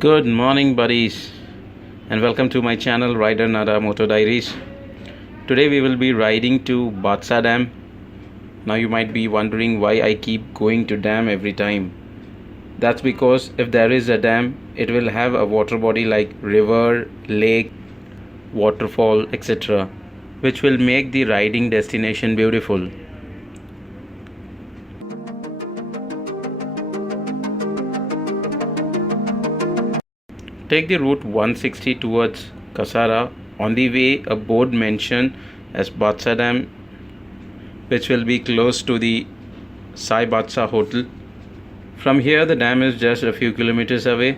Good morning, buddies, and welcome to my channel Rider Nada Moto Diaries. Today we will be riding to BHATSA Dam. Now you might be wondering why I keep going to dam every time. That's because if there is a dam, it will have a water body like river, lake, waterfall, etc., which will make the riding destination beautiful. Take the route 160 towards Kasara. On the way, a board mentioned as BHATSA Dam, which will be close to the Sai BHATSA Hotel. From here, the dam is just a few kilometers away.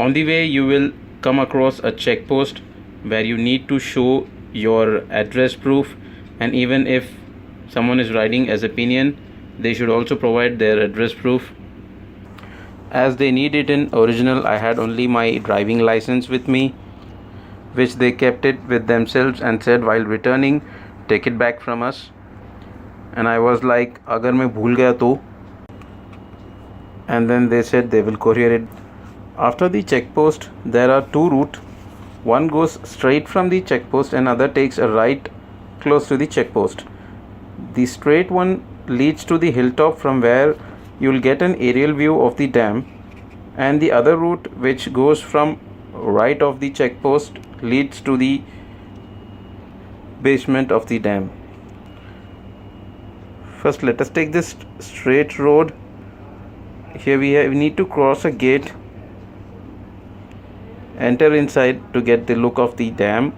On the way, you will come across a checkpost where you need to show your address proof, and even if someone is riding as a pinion, they should also provide their address proof. As they need it in original, I had only my driving license with me, which they kept it with themselves and said while returning, take it back from us. And I was like, agar मैं भूल गया तो? And then they said they will courier it. After the checkpost, there are two routes. One goes straight from the checkpost and other takes a right close to the checkpost. The straight one leads to the hilltop from where you will get an aerial view of the dam, and the other route, which goes from right of the checkpost, leads to the basement of the dam. First, let us take this straight road. Here we need to cross a gate, enter inside to get the look of the dam.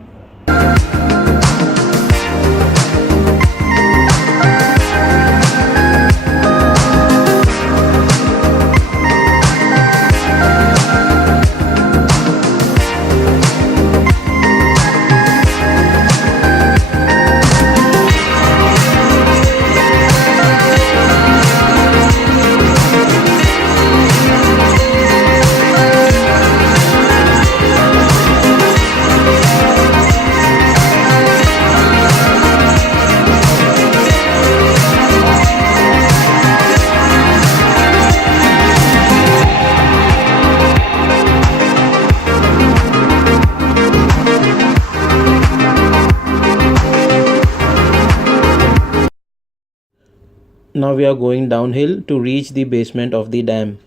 Now we are going downhill to reach the basement of the dam.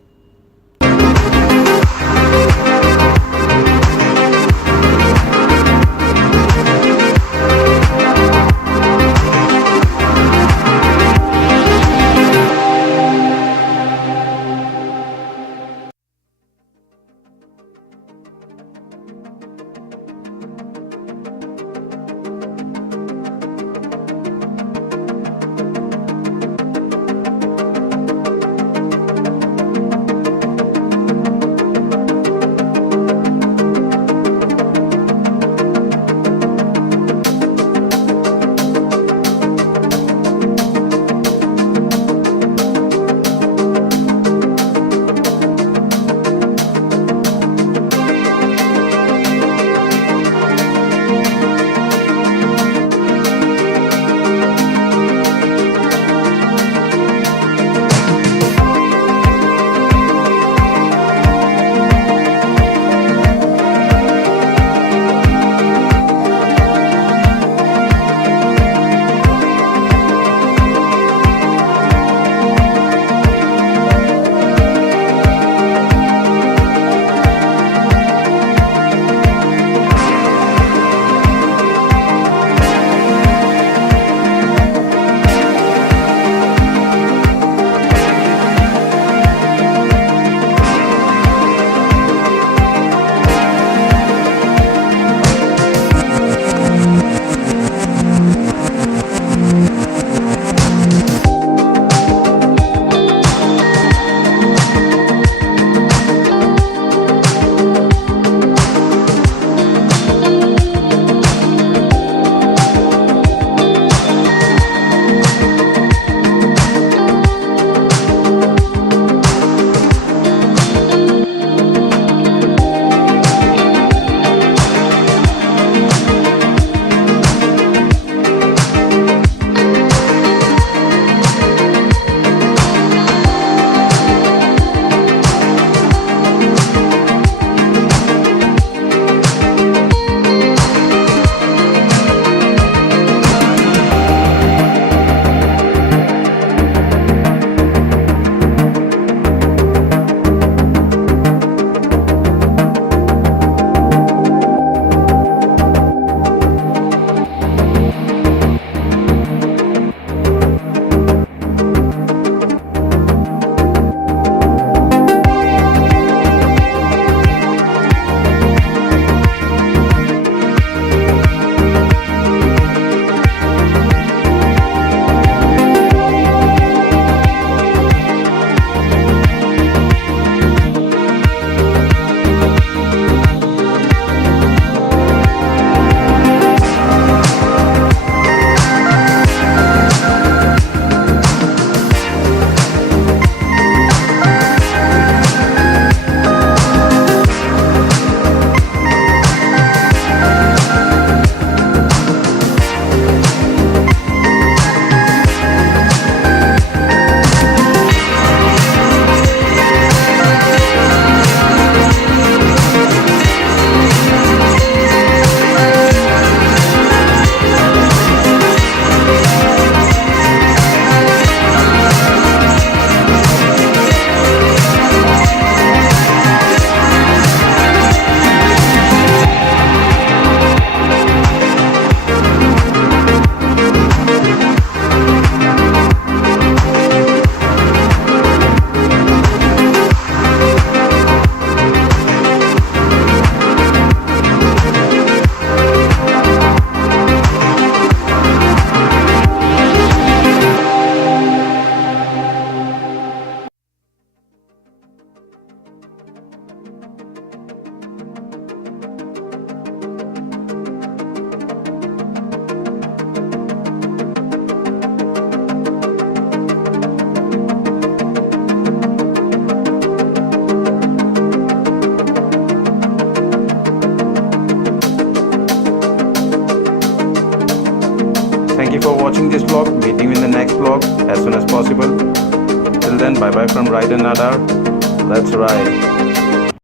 Thank you for watching this vlog. Meeting you in the next vlog as soon as possible. Till then, bye bye from Ride and Nadar. Let's ride.